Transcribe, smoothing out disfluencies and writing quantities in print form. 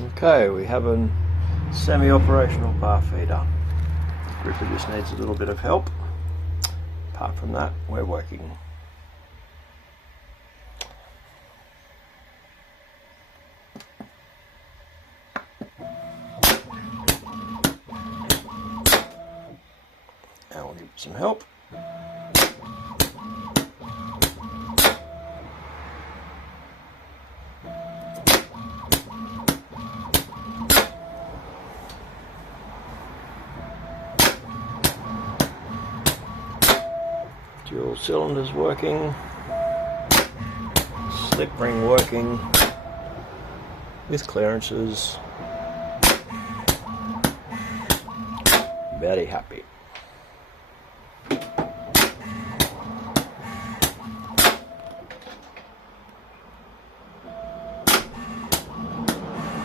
Okay, we have a semi-operational bar feeder. The gripper just needs a little bit of help. Apart from that, we're working. Now we'll give it some help. Dual cylinders working, slip ring working with clearances. Very happy.